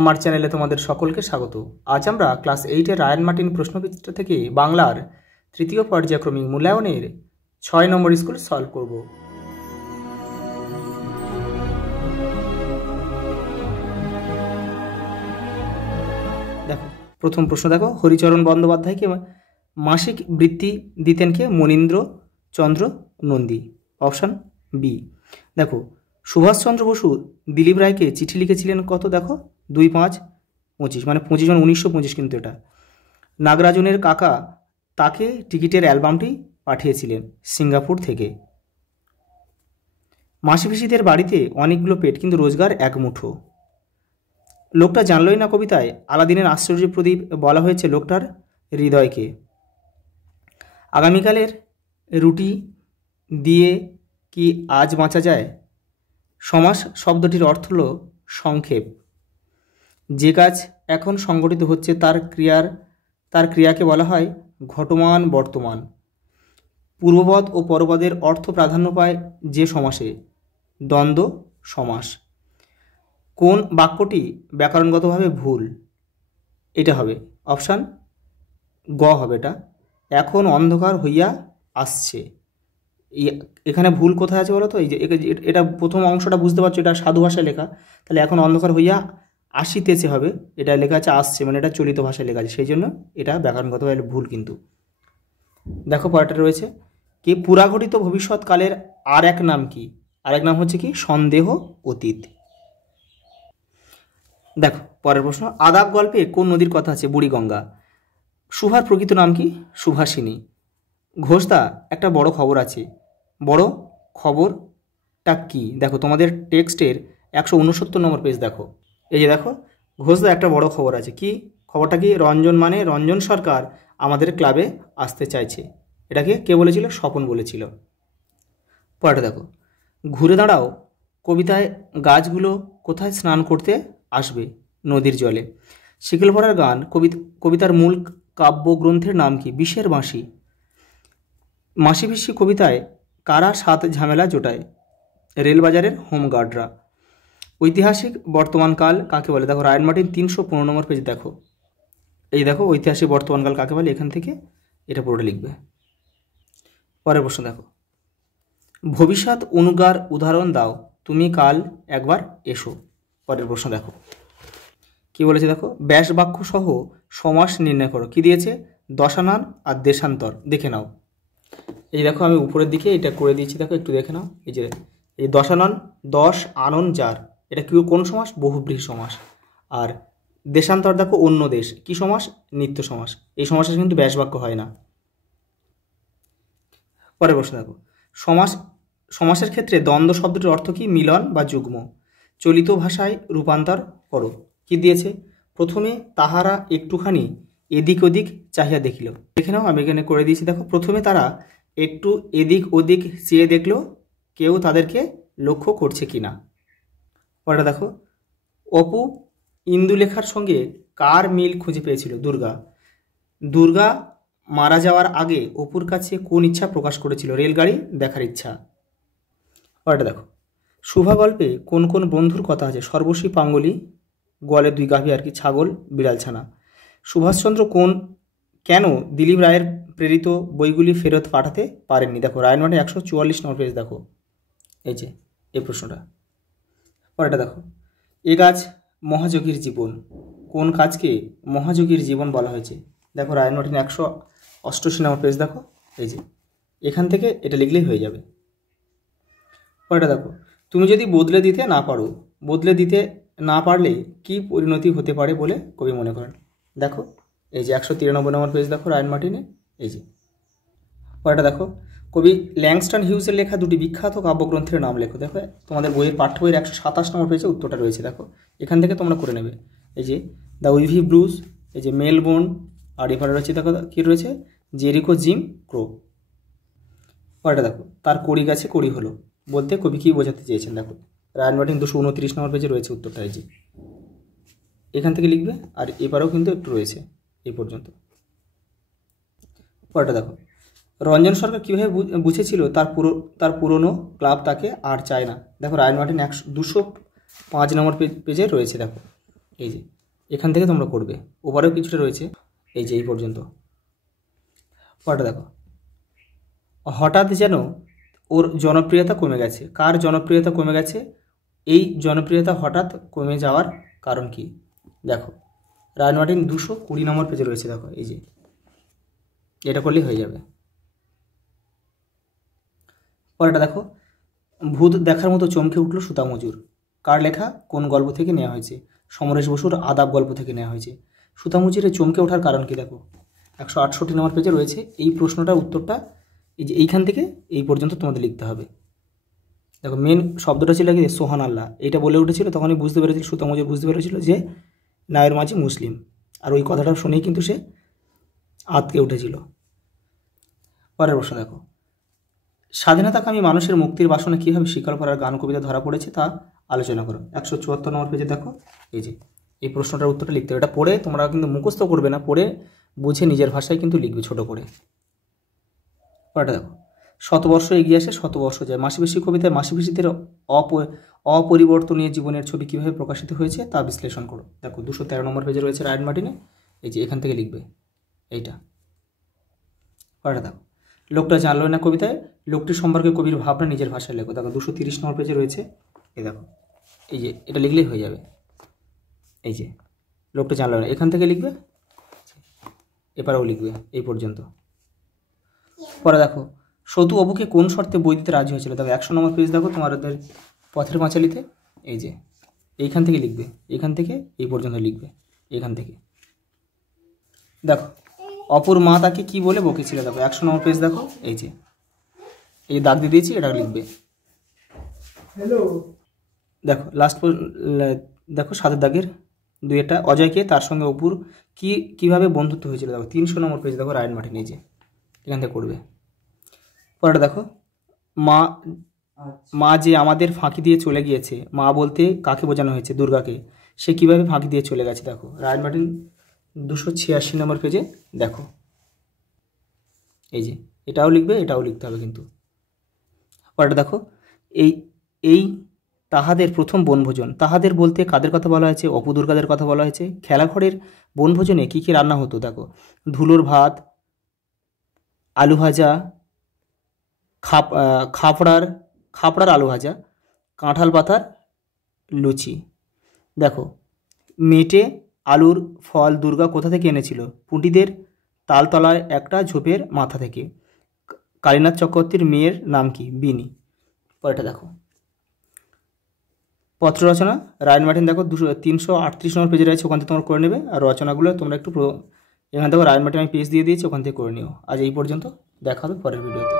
আমার চ্যানেলে তোমাদের সকলকে স্বাগত। আজ আমরা ক্লাস 8 রায়ান মার্টিন প্রশ্নবিচিত্র থেকে বাংলার তৃতীয় পর্যায়ক্রমিক মূল্যায়নের 6 নম্বর স্কুল সলভ করব। দেখো প্রথম প্রশ্ন, দেখো হরিচরণ বন্দ্যোপাধ্যায়কে মাসিক বৃত্তি দিতেন কে? মনীন্দ্র চন্দ্র নন্দী, অপশান বি। দেখো সুভাষচন্দ্র বসু দিলীপ রায়কে চিঠি লিখেছিলেন কত? দেখো 2-5-25, মানে 25/1925 কিন্তু এটা। নাগরাজনের কাকা তাকে টিকিটের অ্যালবামটি পাঠিয়েছিলেন সিঙ্গাপুর থেকে। মাসি পিসিদের বাড়িতে অনেকগুলো পেট কিন্তু রোজগার এক মুঠো। লোকটা জানলই না কবিতায় আলাদিনের আশ্চর্য প্রদীপ বলা হয়েছে লোকটার হৃদয়কে। আগামীকালের রুটি দিয়ে কি আজ বাঁচা যায়? সমাস শব্দটির অর্থ হল সংক্ষেপ। যে কাজ এখন সংগঠিত হচ্ছে তার ক্রিয়াকে বলা হয় ঘটমান বর্তমান। পূর্বপদ ও পরপদের অর্থ প্রাধান্য পায় যে সমাসে, দ্বন্দ্ব সমাস। কোন বাক্যটি ব্যাকরণগতভাবে ভুল? এটা হবে অপশান গ হবে এটা। এখন অন্ধকার হইয়া আসছে, এখানে ভুল কোথায় আছে বলো তো? এই যে এটা প্রথম অংশটা বুঝতে পারছো, এটা সাধু ভাষায় লেখা, তাহলে এখন অন্ধকার হইয়া আসিতেছে হবে, এটা লেখা আছে আসছে, মানে এটা চলিত ভাষায় লেখা আছে, সেই জন্য এটা ব্যাকরণগতভাবে ভুল কিন্তু। দেখো পরেরটা রয়েছে কি পুরাঘটিত ভবিষ্যৎকালের আর এক নাম কি? আর এক নাম হচ্ছে কি সন্দেহ অতীত। দেখো পরের প্রশ্ন, আদাব গল্পে কোন নদীর কথা আছে? বুড়িগঙ্গা। সুভার প্রকৃত নাম কি? সুভাষিনী। ঘোষদা একটা বড় খবর আছে, বড় খবরটা কি? দেখো তোমাদের টেক্সটের 169 নম্বর পেজ দেখো, এই যে দেখো ঘোষদা একটা বড় খবর আছে। কি খবরটা? কি রঞ্জন, মানে রঞ্জন সরকার আমাদের ক্লাবে আসতে চাইছে। এটাকে কে বলেছিল? স্বপন বলেছিল। পরেরটা দেখো, ঘুরে দাঁড়াও কবিতায় গাছগুলো কোথায় স্নান করতে আসবে? নদীর জলে। শিকলপড়ার গান কবিতার মূল কাব্যগ্রন্থের নাম কি? বিষের বাঁশি। মাসি পিসি কবিতায় কারা সাত ঝামেলা জোটায়? রেলবাজারের হোমগার্ডরা। ঐতিহাসিক বর্তমানকাল কাকে বলে? দেখো রায়ান মার্টিন 315 নম্বর পেজ দেখো, এই দেখো ঐতিহাসিক বর্তমানকাল কাকে বলে, এখান থেকে এটা পুরোটা লিখবে। পরের প্রশ্ন দেখো, ভবিষ্যৎ অনুগার উদাহরণ দাও, তুমি কাল একবার এসো। পরের প্রশ্ন দেখো কি বলেছে, দেখো ব্যাস বাক্য সহ সমাস নির্ণয় করো। কি দিয়েছে? দশানান আর দেশান্তর। দেখে নাও, এই দেখো আমি উপরের দিকে এটা করে দিয়েছি, দেখো একটু দেখে নাও। এই যে এই দশানন, দশ আনন যার, এটা কি কোন সমাস? বহুব্রীহি সমাস। আর দেশান্তর দেখো অন্য দেশ, কি সমাস? নিত্য সমাস। এই সমাসে কিন্তু ব্যাস বাক্য হয় না। পরের প্রশ্ন দেখো, সমাসের ক্ষেত্রে দ্বন্দ্ব শব্দটির অর্থ কি? মিলন বা যুগ্ম। চলিত ভাষায় রূপান্তর করো। কি দিয়েছে? প্রথমে তাহারা একটুখানি এদিক ওদিক চাহিয়া দেখিল। দেখে নাও, আমি এখানে করে দিয়েছি দেখো, প্রথমে তারা একটু এদিক ওদিক চেয়ে দেখলো কেউ তাদেরকে লক্ষ্য করছে কিনা। পরেটা দেখো, অপু ইন্দুলেখার সঙ্গে কার মিল খুঁজে পেয়েছিল? দুর্গা মারা যাওয়ার আগে অপুর কাছে কোন ইচ্ছা প্রকাশ করেছিল? রেলগাড়ি দেখার ইচ্ছা। পরেটা দেখো, শুভা গল্পে কোন কোন বন্ধুর কথা আছে? সর্বশী পাঙ্গলি, গোয়ালের 2 গাভী আর কি, ছাগল বিড়ালছানা। সুভাষচন্দ্র কেন দিলীপ রায়ের প্রেরিত বইগুলি ফেরত পাঠাতে পারেননি? দেখো রায়ান মার্টিন 144 নম্বর পেজ দেখো, এই যে এই প্রশ্নটা। পরেটা দেখো, এ গাছ মহাযোগীর জীবন, কোন কাজকে মহাযোগীর জীবন বলা হয়েছে? দেখো রায়ান মার্টিন 188 নম্বর পেজ দেখো, এই যে এখান থেকে এটা লিখলেই হয়ে যাবে। পরেটা দেখো, তুমি যদি বদলে দিতে না পারলে কি পরিণতি হতে পারে বলে কবি মনে করেন? দেখো এই যে 193 নম্বর পেজ দেখো রায়ান মার্টিনে, এই যে। পরেটা দেখো, কবি ল্যাংস্টন হিউজের লেখা 2টি বিখ্যাত কাব্যগ্রন্থের নাম লেখো। দেখো তোমাদের বইয়ের পাঠ্য বইয়ের 127 নম্বর পেজে উত্তরটা রয়েছে, দেখো এখান থেকে তোমরা করে নেবে। এই যে দ্য উইভি ব্লুজ, এই যে মেলবোর্ন, আর এবারে রয়েছে দেখো কী রয়েছে? জেরিকো জিম ক্রো। পরেটা দেখো, তার কড়ি গাছে কড়ি হলো বলতে কবি কী বোঝাতে চেয়েছেন? দেখো রায়ান মার্টিন 229 নম্বর পেজে রয়েছে উত্তরটা, এই যে এখান থেকে লিখবে। আর এবারেও কিন্তু একটু রয়েছে এই পর্যন্ত। পরেটা দেখো, রঞ্জন সরকার কীভাবে বুঝেছিল তার পুরনো ক্লাব তাকে আর চায় না? দেখো রায়ান মার্টিন 205 নম্বর পেজে রয়েছে, দেখো এই যে এখান থেকে তোমরা করবে, ওভারেও কিছুটা রয়েছে, এই যে এই পর্যন্ত। পরেরটা দেখো, হঠাৎ যেন ওর জনপ্রিয়তা কমে গেছে। কার জনপ্রিয়তা কমে গেছে? এই জনপ্রিয়তা হঠাৎ কমে যাওয়ার কারণ কি? দেখো রায়ান মার্টিন 220 নম্বর পেজে রয়েছে, দেখো এই যে এটা করলেই হয়ে যাবে। পরেরটা দেখো, ভূত দেখার মতো চমকে উঠল সুতা মজুর। কার লেখা? কোন গল্প থেকে নেওয়া হয়েছে? সমরেশ বসুর আদাব গল্প থেকে নেওয়া হয়েছে। সুতা মজুরের চমকে ওঠার কারণ কি? দেখো 168 নম্বর পেজে রয়েছে। এই প্রশ্নটার উত্তরটা এই যে এইখান থেকে এই পর্যন্ত তোমাদের লিখতে হবে। দেখো মেন শব্দটা ছিল কি? সোহান আল্লাহ। এইটা বলে উঠেছিল, তখনই বুঝতে পেরেছিল, সুতা মজুর বুঝতে পেরেছিল যে নায়ের মাঝি মুসলিম, আর ওই কথাটা শুনেই কিন্তু সে আতকে উঠেছিল। পরের প্রশ্ন দেখো, স্বাধীনতাকামী মানুষের মুক্তির বাসনা কীভাবে শিকার করার গান কবিতা ধরা পড়েছে তা আলোচনা করো। 174 নম্বর পেজে দেখো এই যে এই প্রশ্নটার উত্তরটা লিখতে হবে। এটা পড়ে তোমরা কিন্তু মুখস্থ করবে না, পড়ে বুঝে নিজের ভাষায় কিন্তু লিখবে ছোট করে। পরেরটা দেখো, শতবর্ষ এগিয়ে আসে শতবর্ষ যায়। মাসিপিসি কবিতায় মাসিপিসিদের অপরিবর্তনীয় জীবনের ছবি কীভাবে প্রকাশিত হয়েছে তা বিশ্লেষণ করো। দেখো 213 নম্বর পেজে রয়েছে রায়ান মার্টিনে, এই যে এখান থেকে লিখবে এইটা। পরেরটা দেখো, লোকটা জানলই না কবিতায় লোকটি সম্পর্কে কবির ভাবনা নিজের ভাষায় লেখো। দেখো 230 নম্বর পেজে রয়েছে, এই দেখো এই যে এটা লিখলেই হয়ে যাবে। এই যে লোকটা জানলই না, এখান থেকে লিখবে, এবারেও লিখবে এই পর্যন্ত। পরে দেখো, সতু অপুকে কোন শর্তে বই দিতে রাজি হয়েছিল। দেখো 100 নম্বর পেজ দেখো তোমাদের পথের পাঁচালিতে, এই যে এইখান থেকে লিখবে, এখান থেকে এই পর্যন্ত লিখবে, এখান থেকে। দেখো অপুর মা তাকে কি বলে বকেছিল। দেখো 100 নম্বর পেজ দেখো, এই যে এই দাগ দিয়ে দিয়েছি, এটা লিখবে। দেখো লাস্ট দেখো 7 দাগের 2টা, অজয়কে তার সঙ্গে অপুর কিভাবে বন্ধুত্ব হয়েছিল। দেখো 300 নম্বর পেজ দেখো রায়ান মার্টিন, এই যে এখান থেকে করবে। পরেরটা দেখো, মা যে আমাদের ফাঁকি দিয়ে চলে গিয়েছে, মা বলতে কাকে বোঝানো হয়েছে? দুর্গাকে। সে কিভাবে ফাঁকি দিয়ে চলে গেছে? দেখো রায়ান মার্টিন 286 নম্বর পেজে দেখো, এই যে এটাও লিখবে, এটাও লিখতে হবে কিন্তু। পরেরটা দেখো, এই তাহাদের প্রথম বনভোজন। তাহাদের বলতে কাদের কথা বলা হয়েছে? অপু দুর্গাদের কথা বলা হয়েছে। খেলাঘরের বনভোজনে কী কী রান্না হতো? দেখো ধুলোর ভাত, আলু ভাজা, খাপড়ার আলু ভাজা, কাঁঠাল পাতার লুচি। দেখো মেটে আলুর ফল দুর্গা কোথা থেকে এনেছিল? পুঁটিদের তালতলায় একটা ঝোপের মাথা থেকে। কালীনাথ চক্রবর্তীর মেয়ের নাম কি? বিনি। পরেরটা দেখো, পত্র রচনা রায়ান মার্টিন দেখো 338 নম্বর পেজে রয়েছে, ওখান থেকে তোমরা করে নেবে। আর রচনাগুলো তোমরা একটু এখান থেকে রায়ান মার্টিন আমি পেজ দিয়ে দিয়েছি, ওখান থেকে করে নিও। আজ এই পর্যন্ত, দেখা হবে পরের ভিডিওতে।